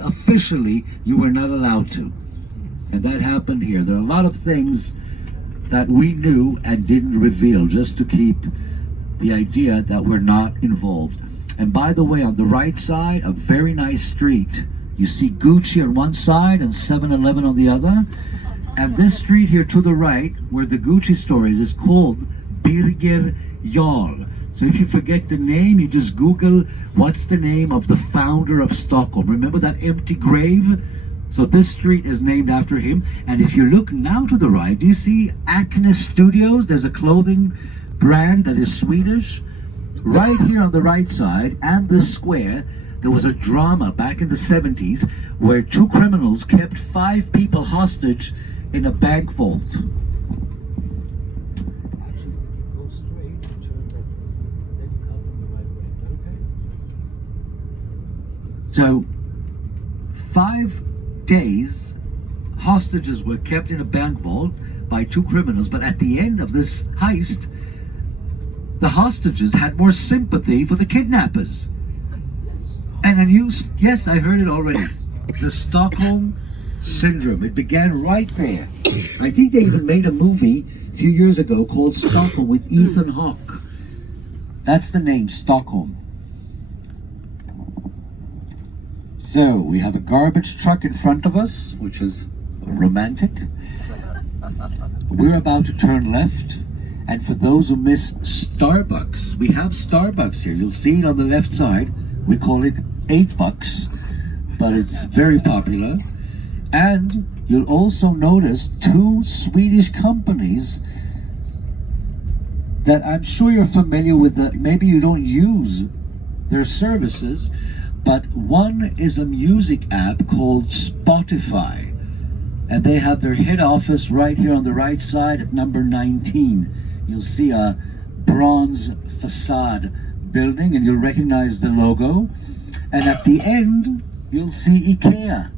Officially, you were not allowed to. And that happened here. There are a lot of things that we knew and didn't reveal just to keep the idea that we're not involved. And by the way, on the right side, a very nice street. You see Gucci on one side and 7-Eleven on the other. And this street here to the right, where the Gucci store is called Birger Jarl. So if you forget the name, you just Google what's the name of the founder of Stockholm. Remember that empty grave? So this street is named after him. And if you look now to the right, do you see Acne Studios? There's a clothing brand that is Swedish. Right here on the right side and this square, there was a drama back in the 70s where 2 criminals kept 5 people hostage in a bank vault. So 5 days hostages were kept in a bank vault by 2 criminals, but at the end of this heist, the hostages had more sympathy for the kidnappers. And a new, yes, I heard it already, the Stockholm Syndrome. It began right there. I think they even made a movie a few years ago called Stockholm with Ethan Hawke. That's the name, Stockholm. So we have a garbage truck in front of us, which is romantic. We're about to turn left. And for those who miss Starbucks, we have Starbucks here. You'll see it on the left side. We call it $8, but it's very popular. And you'll also notice 2 Swedish companies that I'm sure you're familiar with. Maybe you don't use their services, but one is a music app called Spotify. And they have their head office right here on the right side at number 19. You'll see a bronze facade building and you'll recognize the logo. And at the end, you'll see IKEA,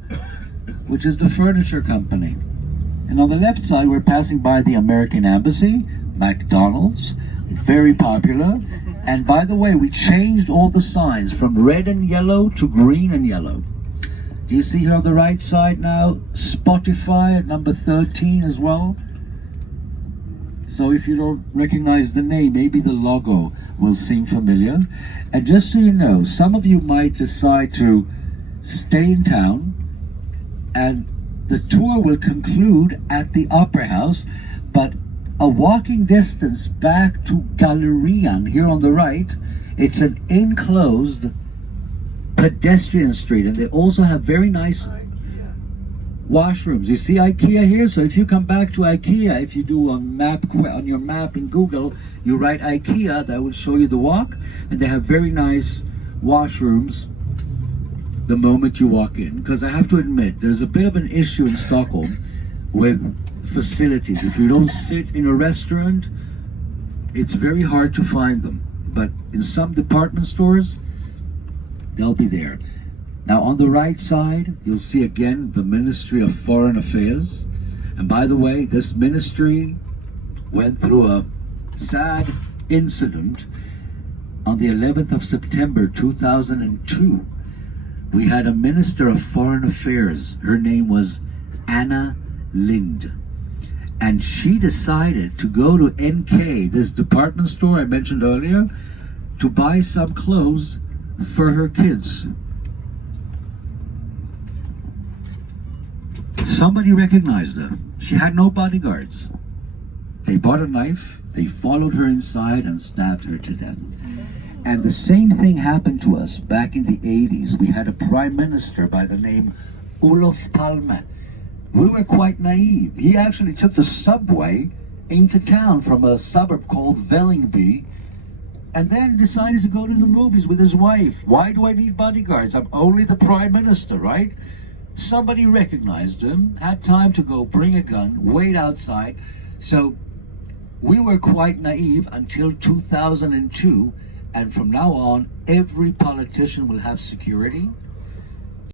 which is the furniture company. And on the left side, we're passing by the American Embassy, McDonald's, very popular. And by the way, we changed all the signs from red and yellow to green and yellow. Do you see here on the right side now, Spotify at number 13 as well? So if you don't recognize the name, maybe the logo will seem familiar. And just so you know, some of you might decide to stay in town and the tour will conclude at the Opera House, but a walking distance back to Gallerian here on the right, it's an enclosed pedestrian street, and they also have very nice washrooms. You see IKEA here? So if you come back to IKEA, if you do a map on your map in Google, you write IKEA, that will show you the walk, and they have very nice washrooms the moment you walk in. Because I have to admit, there's a bit of an issue in Stockholm with facilities. If you don't sit in a restaurant, it's very hard to find them. But in some department stores, they'll be there. Now on the right side, you'll see again the Ministry of Foreign Affairs. And by the way, this ministry went through a sad incident on the 11th of September 2002. We had a Minister of Foreign Affairs. Her name was Anna Lind. And she decided to go to NK, this department store I mentioned earlier, to buy some clothes for her kids. Somebody recognized her. She had no bodyguards. They bought a knife, they followed her inside and stabbed her to death. And the same thing happened to us back in the 80s. We had a prime minister by the name Olof Palme. We were quite naive. He actually took the subway into town from a suburb called Vällingby, and then decided to go to the movies with his wife. Why do I need bodyguards? I'm only the prime minister, right? Somebody recognized him, had time to go bring a gun, wait outside. So we were quite naive until 2002, and from now on, every politician will have security.